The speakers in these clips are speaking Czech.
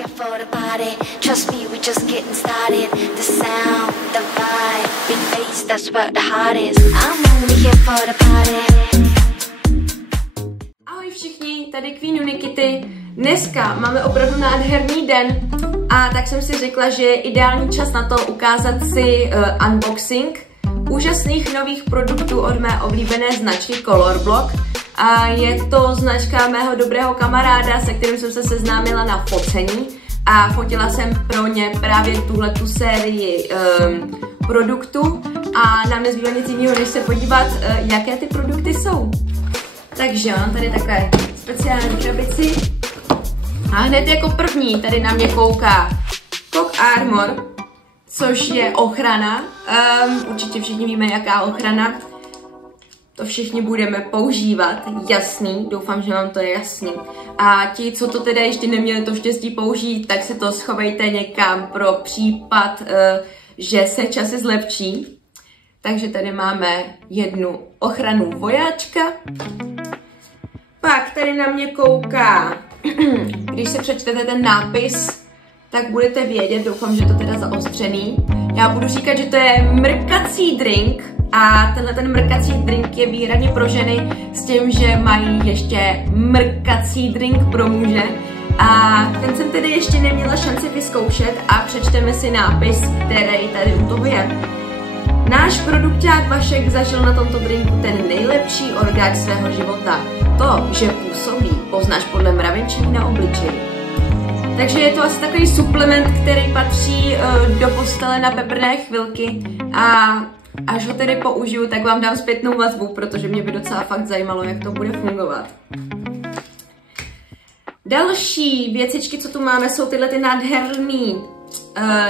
here for the party. Trust me, we're just getting started. The sound, the vibe, big bass, that's where the heart is. I'm only here for the party. Ahoj všichni, tady Queen Unikity. Dneska máme opravdu nádherný den a tak jsem si řekla, že je ideální čas na to ukázat si unboxing úžasných nových produktů od mé oblíbené značky Colorblock. A je to značka mého dobrého kamaráda, se kterým jsem se seznámila na focení a fotila jsem pro ně právě tuhletu sérii produktů a nám nezbývá nic jiného, než se podívat, jaké ty produkty jsou. Takže mám tady takové speciální krabici a hned jako první tady na mě kouká Cock Armor, což je ochrana. Určitě všichni víme, jaká ochrana. To všichni budeme používat, jasný, doufám, že vám to je jasný. A ti, co to teda ještě neměli to štěstí použít, tak si to schovejte někam pro případ, že se časy zlepší. Takže tady máme jednu ochranu vojáčka. Pak tady na mě kouká, když si přečtete ten nápis, tak budete vědět, doufám, že to teda zaostřený. Já budu říkat, že to je mrkací drink a tenhle ten mrkací drink je výhradně pro ženy s tím, že mají ještě mrkací drink pro muže. A ten jsem tedy ještě neměla šanci vyzkoušet a přečteme si nápis, který tady u toho je. Náš produkták Vašek zažil na tomto drinku ten nejlepší orgán svého života. To, že působí, poznáš podle mravenčení na obličeji. Takže je to asi takový suplement, který patří do postele na peprné chvilky a až ho tedy použiju, tak vám dám zpětnou vazbu, protože mě by docela fakt zajímalo, jak to bude fungovat. Další věcičky, co tu máme, jsou tyhle ty nádherné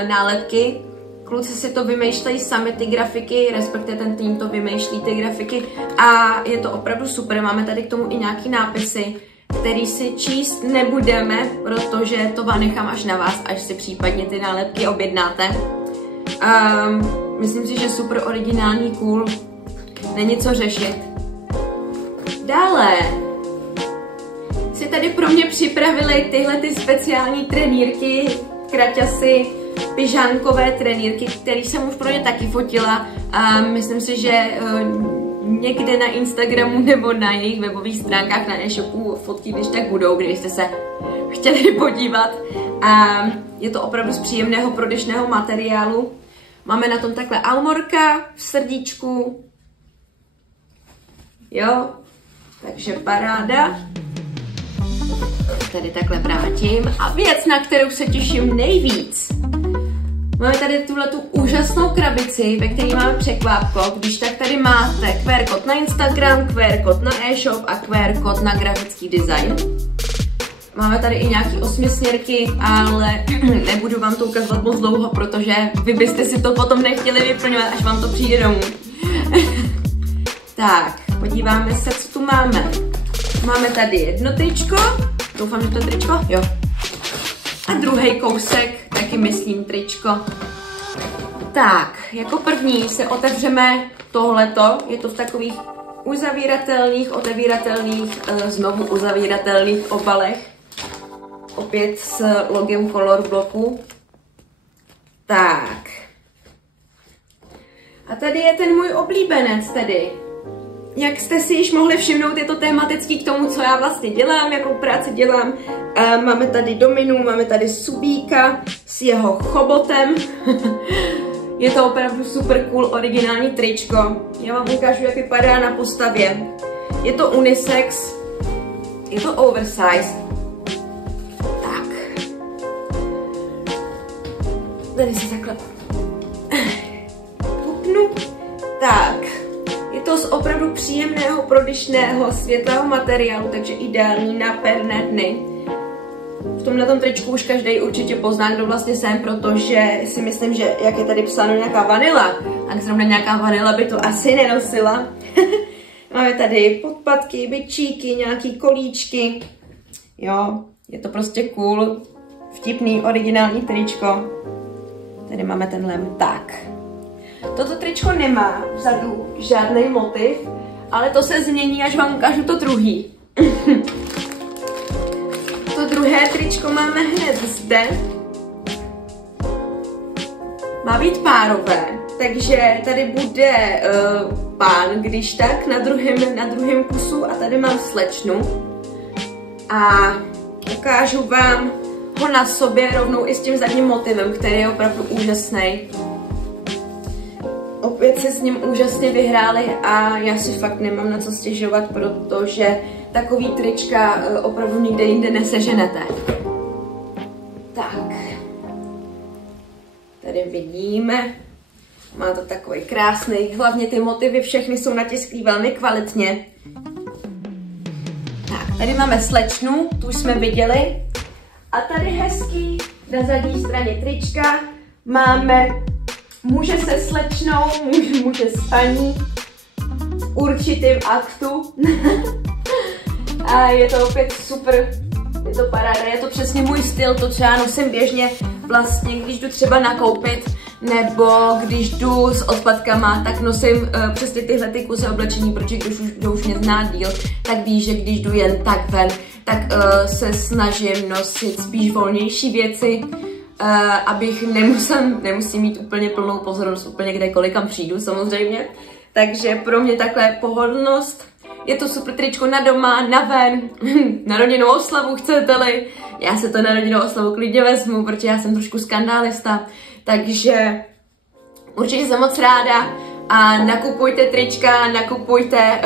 nálepky. Kluci si to vymýšlejí sami ty grafiky, respektive ten tým to vymýšlí ty grafiky a je to opravdu super. Máme tady k tomu i nějaký nápisy, který si číst nebudeme, protože to vám nechám až na vás, až si případně ty nálepky objednáte. Myslím si, že super originální, cool, není co řešit. Dále si tady pro mě připravili tyhle ty speciální trenýrky, kraťasy, pyžánkové trenýrky, které jsem už pro ně taky fotila a myslím si, že někde na Instagramu nebo na jejich webových stránkách na e-shopu fotky, když tak budou, kdybyste se chtěli podívat. A je to opravdu z příjemného prodešného materiálu. Máme na tom takhle almorka v srdíčku. Jo, takže paráda. Tady takhle vrátím. A věc, na kterou se těším nejvíc. Máme tady tuhletu úžasnou krabici, ve které máme překvápko. Když tak tady máte QR kód na Instagram, QR kód na e-shop a QR kód na grafický design. Máme tady i nějaký 8směrky, ale nebudu vám to ukazovat moc dlouho, protože vy byste si to potom nechtěli vyplňovat, až vám to přijde domů. Tak, podíváme se, co tu máme. Máme tady jedno tričko, doufám, že to je tričko, jo. A druhý kousek, taky myslím tričko. Tak, jako první se otevřeme tohleto, je to v takových uzavíratelných, otevíratelných, znovu uzavíratelných obalech. Opět s logem Colorblocku. Tak. A tady je ten můj oblíbenec tedy. Jak jste si již mohli všimnout, je to tematický k tomu, co já vlastně dělám, jakou práci dělám. Máme tady Dominu, máme tady Subíka s jeho chobotem. Je to opravdu super cool originální tričko. Já vám ukážu, jak vypadá na postavě. Je to unisex, je to oversize. Tak. Tady si takhle pupnu. Tak. Je to z opravdu příjemného, prodyšného, světlého materiálu, takže ideální na perné dny. V tomhle tričku už každý určitě pozná, kdo vlastně jsem, protože si myslím, že jak je tady psáno nějaká vanila, a zrovna nějaká vanila by to asi nenosila. Máme tady podpatky, bičíky, nějaký kolíčky. Jo, je to prostě cool, vtipný, originální tričko. Tady máme tenhle tak. Toto tričko nemá vzadu žádný motiv, ale to se změní, až vám ukážu to druhý. To druhé tričko máme hned zde. Má být párové, takže tady bude pán, když tak, na druhém kusu a tady mám slečnu. A ukážu vám ho na sobě rovnou i s tím zadním motivem, který je opravdu úžasný. Opět se s ním úžasně vyhráli a já si fakt nemám na co stěžovat, protože takový trička opravdu nikde jinde neseženete. Tak. Tady vidíme. Má to takový krásný, hlavně ty motivy všechny jsou natisklý velmi kvalitně. Tak, tady máme slečnu, tu už jsme viděli. A tady hezký, na zadní straně trička, máme muže se slečnou, muže s paní v určitém aktu. A je to opět super, je to paráda, je to přesně můj styl, to, co já nosím běžně, vlastně, když jdu třeba nakoupit, nebo když jdu s odpadkama, tak nosím přesně tyhle ty kusy oblečení, protože kdo už mě zná díl, tak ví, že když jdu jen tak ven, tak se snažím nosit spíš volnější věci, abych nemusím mít úplně plnou pozornost úplně kdekoliv, kam přijdu samozřejmě. Takže pro mě takhle pohodlnost. Je to super tričko na doma, na ven, na rodinnou oslavu chcete-li. Já se to na rodinnou oslavu klidně vezmu, protože já jsem trošku skandálista. Takže určitě jsem moc ráda a nakupujte trička, nakupujte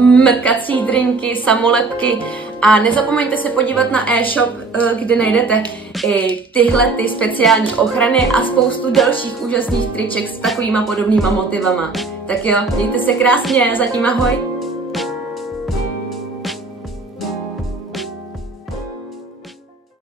mrkací drinky, samolepky a nezapomeňte se podívat na e-shop, kde najdete i tyhle ty speciální ochrany a spoustu dalších úžasných triček s takovýma podobnýma motivama. Tak jo, mějte se krásně, zatím ahoj!